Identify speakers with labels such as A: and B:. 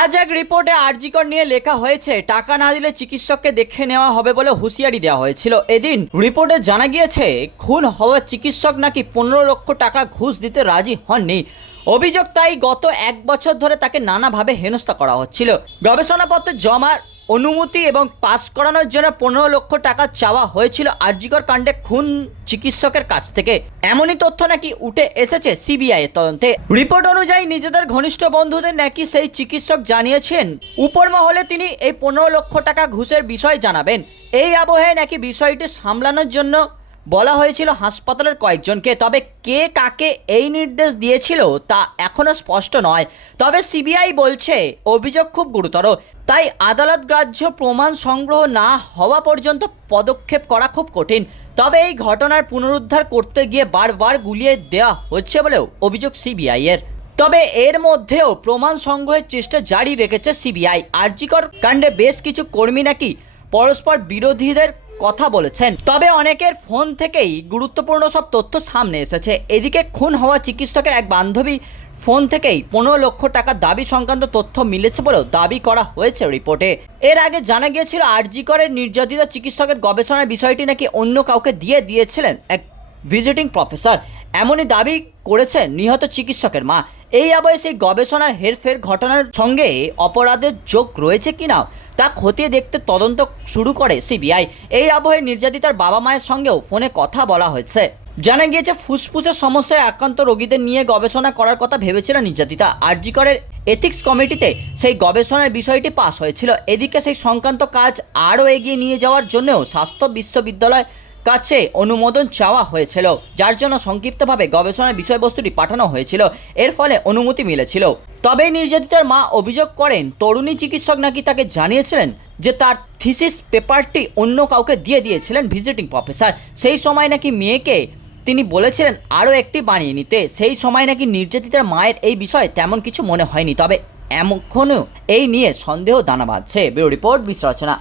A: আজ এক রিপোর্টে আরজিকর নিয়ে লেখা হয়েছে, টাকা না দিলে চিকিৎসককে দেখে নেওয়া হবে বলে হুঁশিয়ারি দেওয়া হয়েছিল। এদিন রিপোর্টে জানা গিয়েছে, খুন হওয়া চিকিৎসক নাকি পনেরো লক্ষ টাকা ঘুষ দিতে রাজি হননি। অভিযোগ তাই গত এক বছর ধরে তাকে নানাভাবে হেনস্থা করা হচ্ছিল। গবেষণাপত্র জমার অনুমতি এবং পাস করানোর জন্য পনেরো লক্ষ টাকা চাওয়া হয়েছিল আরজিকর কাণ্ডে খুন চিকিৎসকের কাছ থেকে। এমনই তথ্য নাকি উঠে এসেছে সিবিআই তদন্তে। রিপোর্ট অনুযায়ী নিজেদের ঘনিষ্ঠ বন্ধুদের নাকি সেই চিকিৎসক জানিয়েছেন উপর মহলে তিনি এই পনেরো লক্ষ টাকা ঘুষের বিষয় জানাবেন। এই আবহে নাকি বিষয়টি সামলানোর জন্য বলা হয়েছিল হাসপাতালের কয়েকজনকে, তবে কে কাকে এই নির্দেশ দিয়েছিল তা এখনও স্পষ্ট নয়। তবে সিবিআই বলছে, অভিযোগ খুব গুরুতর, তাই আদালত গ্রাহ্য প্রমাণ সংগ্রহ না হওয়া পর্যন্ত পদক্ষেপ করা খুব কঠিন। তবে এই ঘটনার পুনরুদ্ধার করতে গিয়ে বারবার গুলিয়ে দেওয়া হচ্ছে বলেও অভিযোগ সিবিআই এর তবে এর মধ্যেও প্রমাণ সংগ্রহের চেষ্টা জারি রেখেছে সিবিআই। আরজিকর কাণ্ডে বেশ কিছু কর্মী নাকি পরস্পর বিরোধীদের কথা বলেছেন। তবে অনেকের ফোন থেকেই গুরুত্বপূর্ণ সব তথ্য সামনে এসেছে। এদিকে খুন হওয়া চিকিৎসকের এক বান্ধবী ফোন থেকেই পনেরো লক্ষ টাকা দাবি সংক্রান্ত তথ্য মিলেছে বলেও দাবি করা হয়েছে রিপোর্টে। এর আগে জানা গিয়েছিল আরজিকরের নির্যাতিত চিকিৎসকের গবেষণার বিষয়টি নাকি অন্য কাউকে দিয়ে দিয়েছিলেন এক ভিজিটিং প্রফেসর। এমনই দাবি করেছেন নিহত চিকিৎসকের মা। এই আবহে সেই গবেষণার হেরফের ঘটনার সঙ্গে অপরাধের যোগ রয়েছে কিনা তা খতিয়ে দেখতে তদন্ত শুরু করে সিবিআই। এই আবহে নির্যাতিতার বাবা মায়ের সঙ্গেও ফোনে কথা বলা হয়েছে। জানা গিয়েছে, ফুসফুসের সমস্যায় আক্রান্ত রোগীদের নিয়ে গবেষণা করার কথা ভেবেছিল নির্যাতিতা। আরজিকরের এথিক্স কমিটিতে সেই গবেষণার বিষয়টি পাস হয়েছিল। এদিকে সেই সংক্রান্ত কাজ আরও এগিয়ে নিয়ে যাওয়ার জন্যও স্বাস্থ্য বিশ্ববিদ্যালয় কাছে অনুমোদন চাওয়া হয়েছিল, যার জন্য সংক্ষিপ্তভাবে গবেষণার বিষয়বস্তুটি পাঠানো হয়েছিল। এর ফলে অনুমতি মিলেছিল। তবে নির্যাতিতার মা অভিযোগ করেন, তরুণী চিকিৎসক নাকি তাকে জানিয়েছিলেন যে তার থিসিস পেপারটি অন্য কাউকে দিয়ে দিয়েছিলেন ভিজিটিং প্রফেসর। সেই সময় নাকি মেয়েকে তিনি বলেছিলেন আরও একটি বানিয়ে নিতে। সেই সময় নাকি নির্যাতিতার মায়ের এই বিষয়ে তেমন কিছু মনে হয়নি, তবে এমনও এই নিয়ে সন্দেহ দানা বাঁধছে। Bureau report বিশ্লেষণা